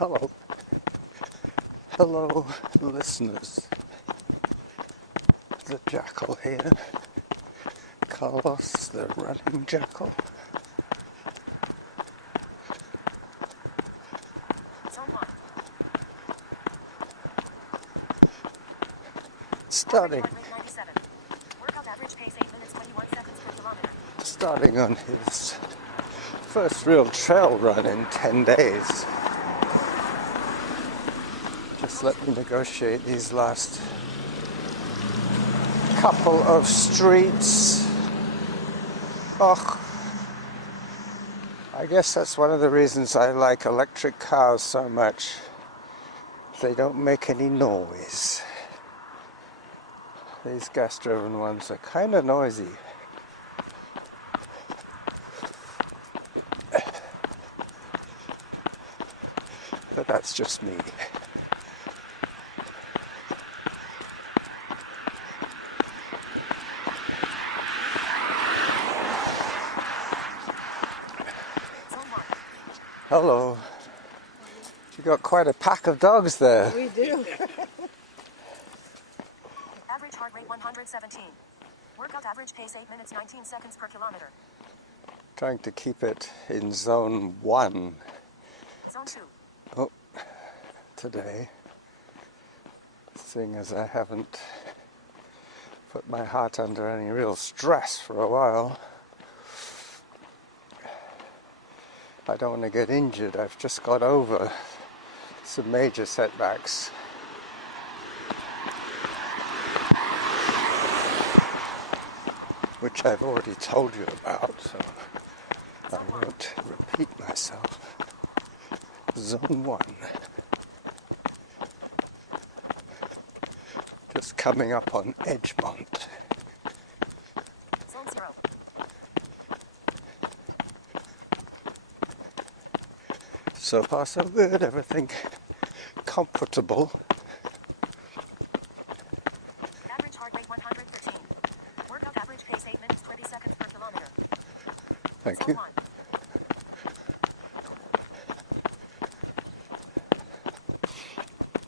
Hello. Hello, listeners. The Jackal here. Carlos, the running Jackal. Starting on his first real trail run in 10 days. Just let me negotiate these last couple of streets. Oh, I guess that's one of the reasons I like electric cars so much. They don't make any noise. These gas-driven ones are kind of noisy. But that's just me. Hello. You got quite a pack of dogs there. We do. Average heart rate 117. Workout average pace 8 minutes 19 seconds per kilometer. Trying to keep it in zone 1. Zone 2. Oh, today. Seeing as I haven't put my heart under any real stress for a while. I don't want to get injured. I've just got over some major setbacks. Which I've already told you about, so I won't repeat myself. Zone 1. Just coming up on Edgemont. Zone 0. So far so good, everything comfortable. Average heart rate 113. Workout average pace 8 minutes 20 seconds per kilometer. Thank you.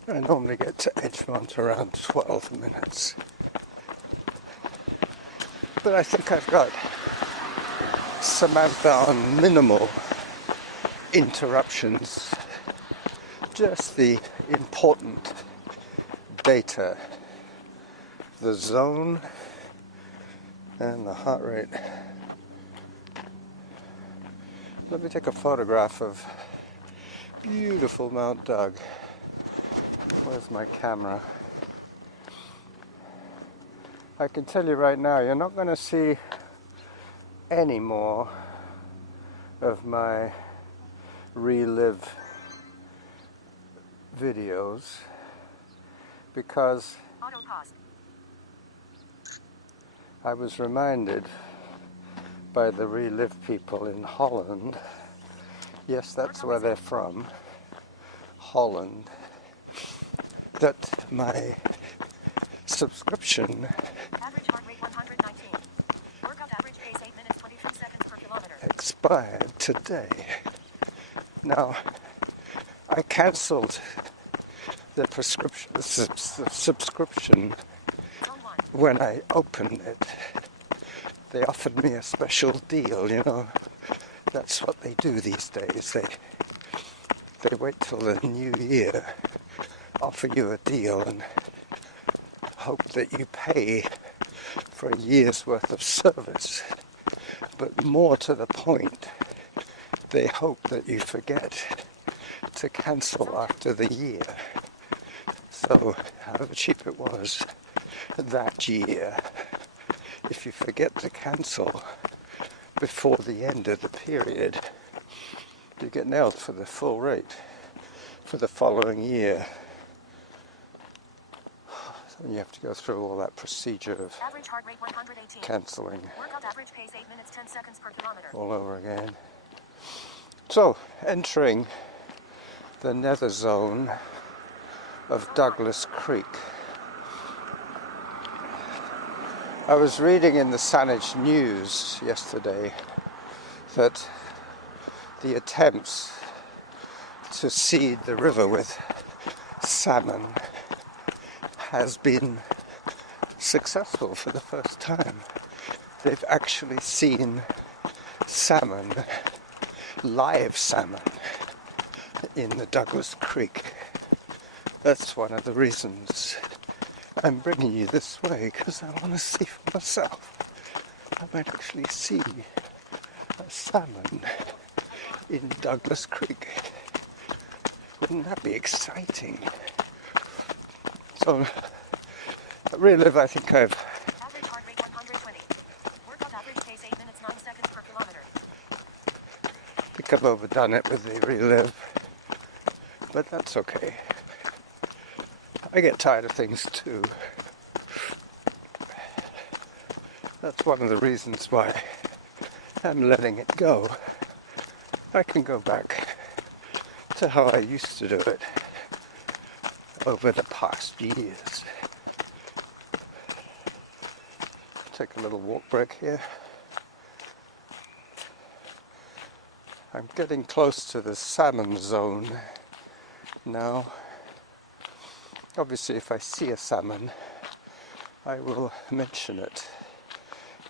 I normally get to Edgemont around 12 minutes. But I think I've got Samantha on minimal interruptions. Just the important data. The zone and the heart rate. Let me take a photograph of beautiful Mount Doug. Where's my camera? I can tell you right now, you're not going to see any more of my relive videos because I was reminded by the relive people in Holland, yes, that's where they're from, Holland, that my subscription average heart rate 119. Workout average pace 8 minutes 23 seconds per kilometer. Expired today. Now, I cancelled the subscription when I opened it. They offered me a special deal, you know. That's what they do these days. They wait till the new year, offer you a deal and hope that you pay for a year's worth of service. But more to the point, they hope that you forget to cancel after the year. So, however cheap it was that year, if you forget to cancel before the end of the period, you get nailed for the full rate for the following year. So you have to go through all that procedure of average heart rate 118. Cancelling. Workout average pace 8 minutes 10 seconds per kilometer. All over again. So, entering the nether zone of Douglas Creek. I was reading in the Saanich News yesterday that the attempts to seed the river with salmon has been successful for the first time. They've actually seen salmon, live salmon, in the Douglas Creek. That's one of the reasons I'm bringing you this way, because I want to see for myself. I might actually see a salmon in Douglas Creek. Wouldn't that be exciting? So, at Relive, I think Average heart rate 120. Workout average pace 8 minutes 9 seconds per kilometer. I've overdone it with the Relive, but that's okay. I get tired of things too. That's one of the reasons why I'm letting it go. I can go back to how I used to do it over the past years. Take a little walk break here. I'm getting close to the salmon zone now. Obviously, if I see a salmon, I will mention it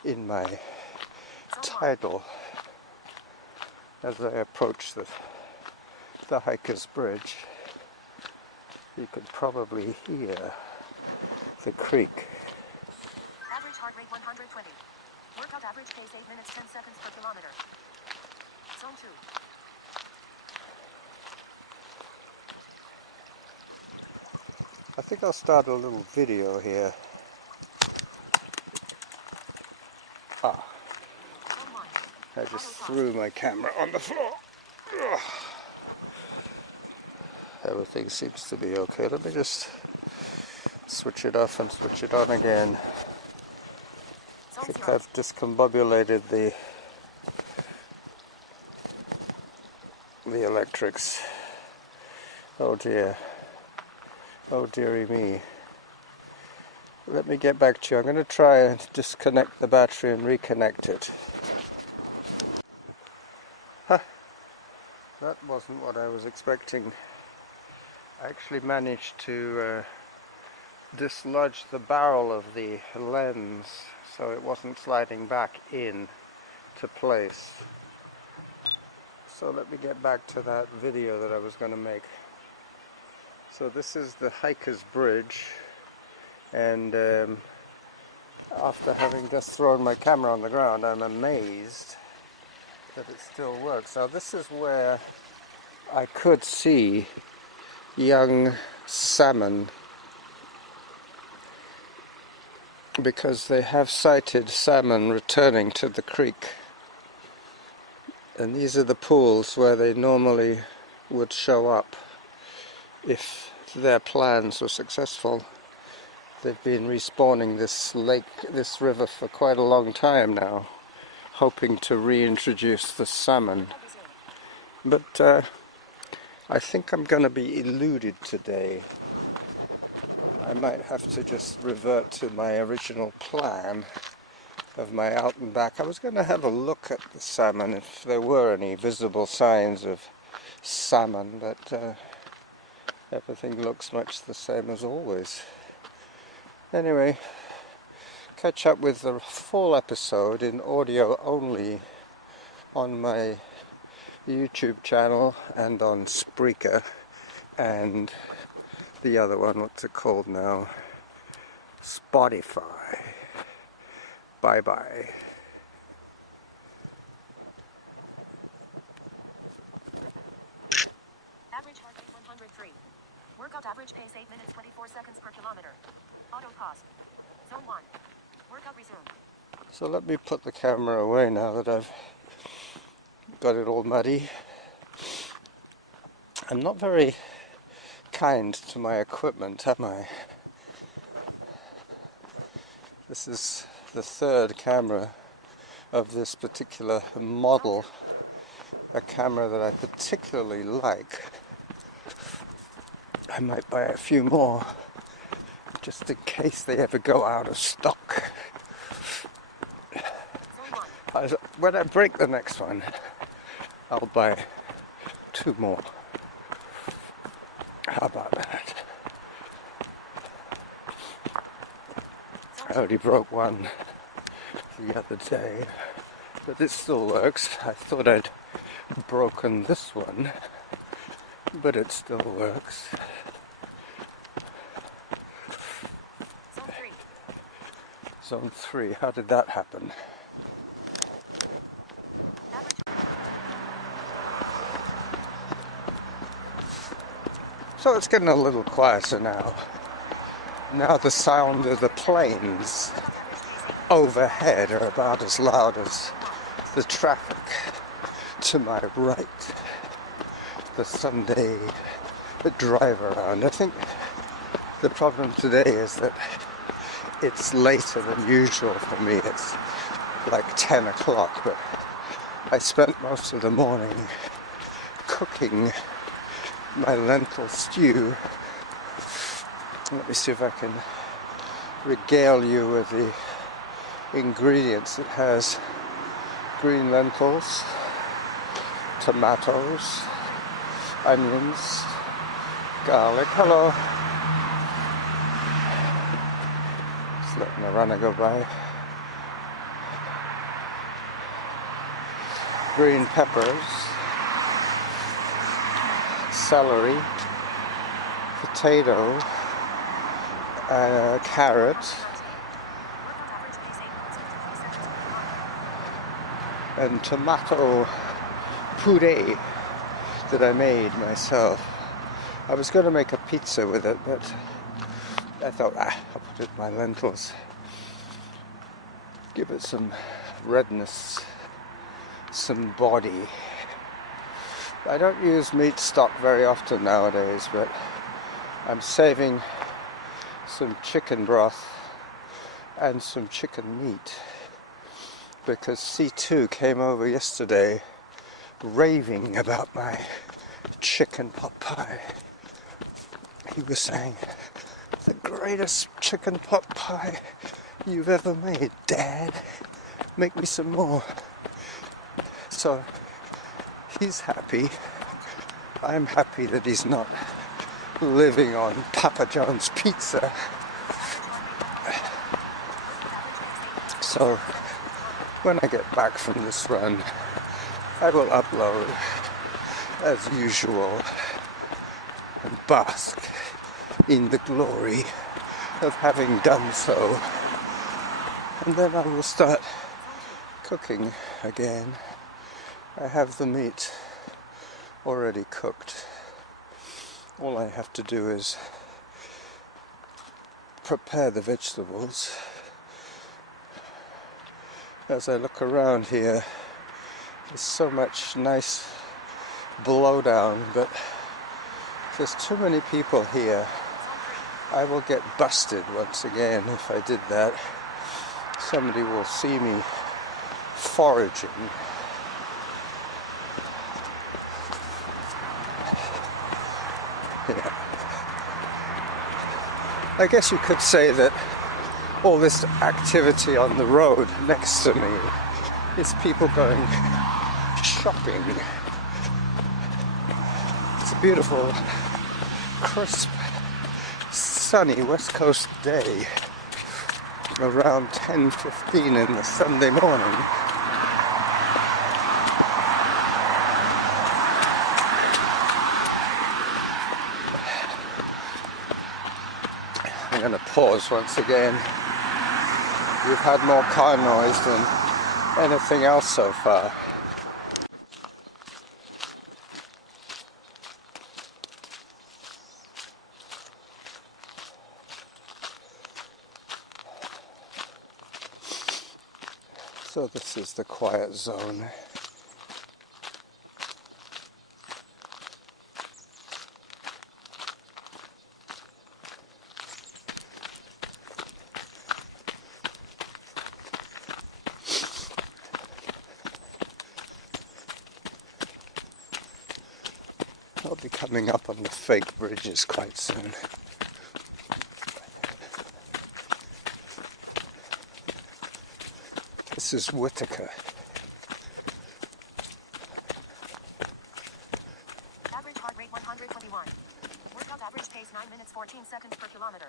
in my title as I approach the hiker's bridge. You could probably hear the creek. Average heart rate 120. Workout average pace 8 minutes 10 seconds per kilometer. Zone 2. I think I'll start a little video here. Zone 1. I just threw my camera on the floor. Ugh. Everything seems to be okay. Let me just switch it off and switch it on again. I think I've discombobulated the electrics. Oh dear. Oh dearie me. Let me get back to you. I'm going to try and disconnect the battery and reconnect it. Huh. That wasn't what I was expecting. I actually managed to dislodge the barrel of the lens so it wasn't sliding back in to place. So let me get back to that video that I was going to make. So this is the hiker's bridge, and after having just thrown my camera on the ground, I'm amazed that it still works. Now this is where I could see young salmon, because they have sighted salmon returning to the creek, and these are the pools where they normally would show up if their plans were successful. They've been respawning this lake, this river, for quite a long time now, hoping to reintroduce the salmon. But I think I'm going to be eluded today. I might have to just revert to my original plan of my out and back. I was going to have a look at the salmon if there were any visible signs of salmon, but everything looks much the same as always. Anyway, catch up with the full episode in audio only on my YouTube channel and on Spreaker and the other one, what's it called now? Spotify. Bye bye. Average heart rate 103. Workout average pace 8 minutes 24 seconds per kilometer. Auto pause. Zone 1. Workout resumed. So let me put the camera away now that I've got it all muddy. I'm not very kind to my equipment, am I? This is the third camera of this particular model, a camera that I particularly like. I might buy a few more just in case they ever go out of stock. When I break the next one, I'll buy 2 more. How about that? I already broke one the other day, but it still works. I thought I'd broken this one, but it still works. Zone 3, how did that happen? So it's getting a little quieter now. Now the sound of the planes overhead are about as loud as the traffic to my right. The Sunday drive around. I think the problem today is that it's later than usual for me. It's like 10 o'clock, but I spent most of the morning cooking my lentil stew. Let me see if I can regale you with the ingredients. It has green lentils, tomatoes, onions, garlic. Hello. Just letting the runner go by. Green peppers, celery, potato, carrot, and tomato puree that I made myself. I was going to make a pizza with it, but I thought, I'll put it in my lentils. Give it some redness, some body. I don't use meat stock very often nowadays, but I'm saving some chicken broth and some chicken meat because C2 came over yesterday raving about my chicken pot pie. He was saying, the greatest chicken pot pie you've ever made, Dad. Make me some more. So he's happy. I'm happy that he's not living on Papa John's pizza. So when I get back from this run, I will upload as usual and bask in the glory of having done so. And then I will start cooking again. I have the meat already cooked. All I have to do is prepare the vegetables. As I look around here, there's so much nice blowdown, but there's too many people here. I will get busted once again if I did that. Somebody will see me foraging. Yeah. I guess you could say that all this activity on the road next to me is people going shopping. It's a beautiful, crisp, sunny West Coast day around 10:15 in the Sunday morning. I'm going to pause once again. We've had more car noise than anything else so far. So this is the quiet zone. I'll be coming up on the fake bridges quite soon. This is Whitaker. Average heart rate 121. Workout average pace 9 minutes 14 seconds per kilometer.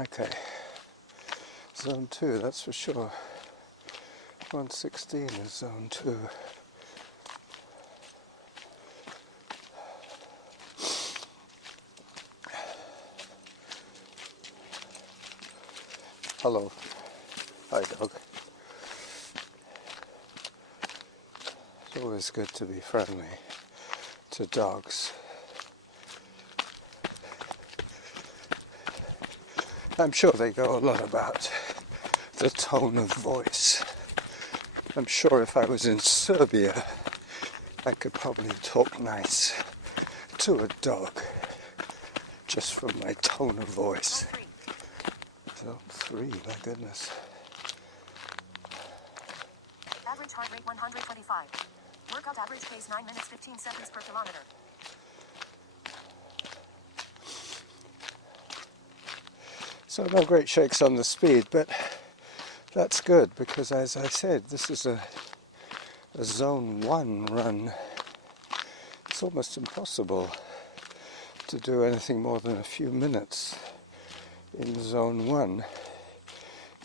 Okay. Zone 2, that's for sure. 116 is zone 2. Hello. Hi, dog. It's always good to be friendly to dogs. I'm sure they go a lot about the tone of voice. I'm sure if I was in Serbia, I could probably talk nice to a dog just from my tone of voice. Zone 3, my goodness. Average heart rate 125. Workout average pace 9 minutes 15 seconds per kilometer. So no great shakes on the speed, but that's good because, as I said, this is a zone 1 run. It's almost impossible to do anything more than a few minutes in zone 1.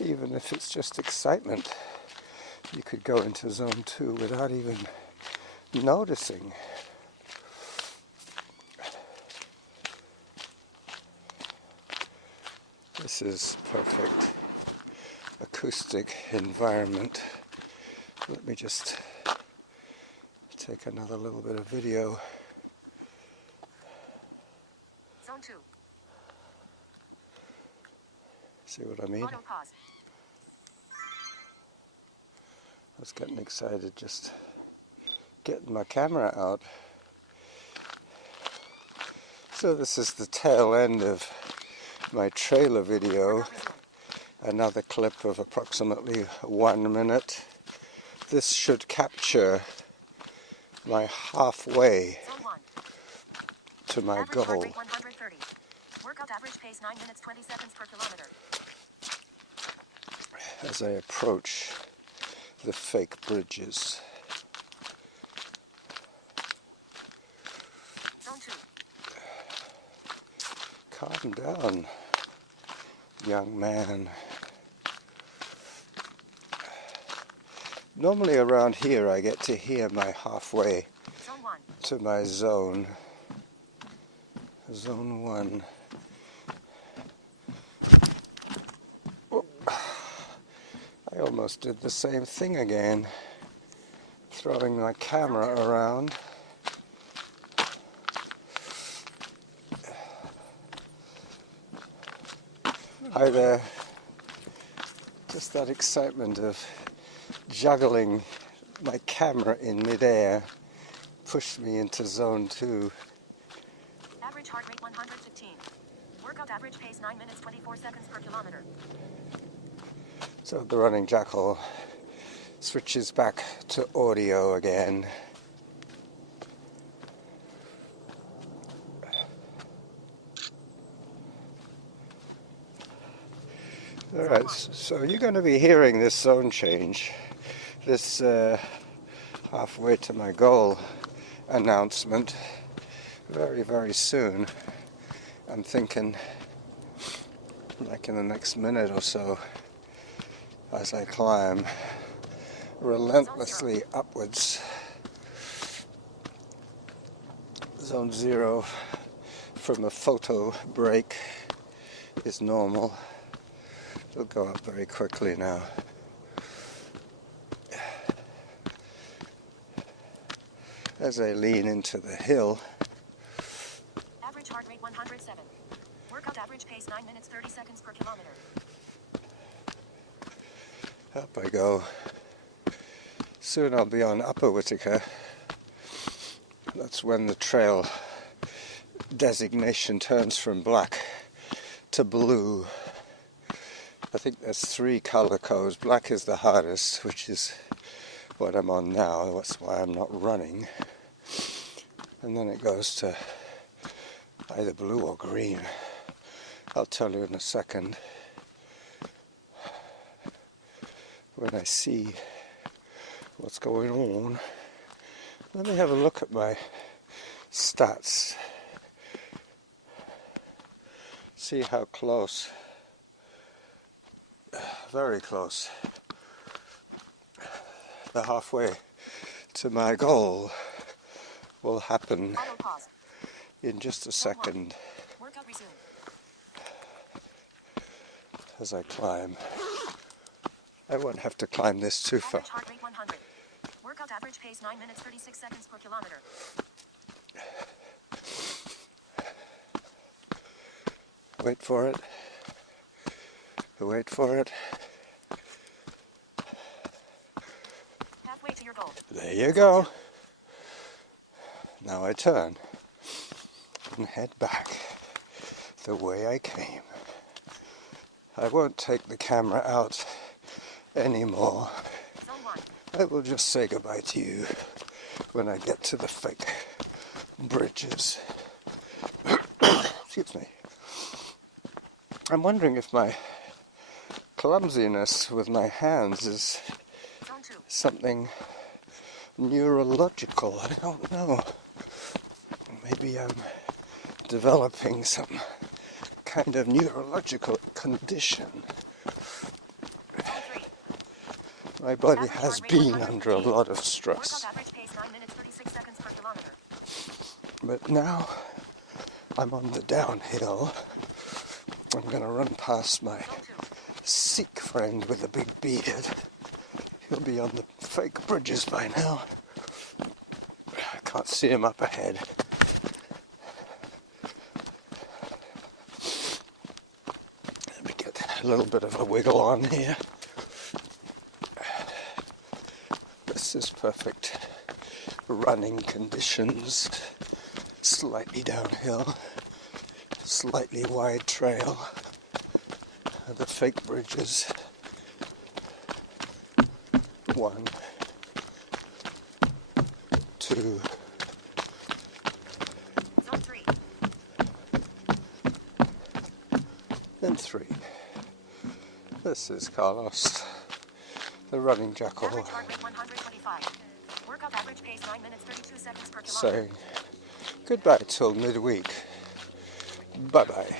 Even if it's just excitement, you could go into zone 2 without even noticing. This is perfect acoustic environment. Let me just take another little bit of video. Zone 2. See what I mean? Auto pause. I was getting excited just getting my camera out. So this is the tail end of my trailer video. Another clip of approximately 1 minute. This should capture my halfway to my Average goal. heart rate 130. Workout average pace 9 minutes 20 seconds per kilometer. As I approach the fake bridges. Zone 2. Calm down, young man. Normally around here I get to hear my halfway Zone 1. to my zone. Zone 1. Oh, I almost did the same thing again, throwing my camera around. Hi there. Just that excitement of juggling my camera in midair pushed me into zone 2. Average heart rate 115. Workout average pace 9 minutes 24 seconds per kilometer. So the running Jackal switches back to audio again. Alright, so you're going to be hearing this zone change, this halfway to my goal announcement very, very soon. I'm thinking like in the next minute or so as I climb relentlessly upwards. Zone 0 from a photo break is normal. It'll go up very quickly now. As I lean into the hill. Average heart rate 107. Workout average pace 9 minutes 30 seconds per kilometer. Up I go. Soon I'll be on Upper Whittaker. That's when the trail designation turns from black to blue. I think there's 3 color codes. Black is the hardest, which is what I'm on now. That's why I'm not running. And then it goes to either blue or green. I'll tell you in a second when I see what's going on Let me have a look at my stats. See how close, very close, the halfway to my goal will happen in just a second as I climb. I won't have to climb this too far. Heart rate 100. Workout average pace 9 minutes 36 seconds per kilometer. Wait for it. Wait for it. Halfway to your goal. There you go. Now I turn and head back the way I came. I won't take the camera out anymore. Zone 1. I will just say goodbye to you when I get to the fake bridges. Excuse me. I'm wondering if my clumsiness with my hands is Zone 2. something neurological. I don't know. Maybe I'm developing some kind of neurological condition. Zone 3. My body has been under a lot of stress. Workout average pace 9 minutes 36 seconds per kilometer. But now I'm on the downhill. I'm going to run past my Zone 2. Sikh friend with a big beard. He'll be on the fake bridges by now. I can't see him up ahead. Let me get a little bit of a wiggle on here. This is perfect running conditions. Slightly downhill, slightly wide trail. The fake bridges. 1, 2. Zone 3. And 3. This is Carlos, the running jackal, Average heart rate 125. Workout average pace 9 minutes 32 seconds per kilometer. saying goodbye till midweek. Bye bye.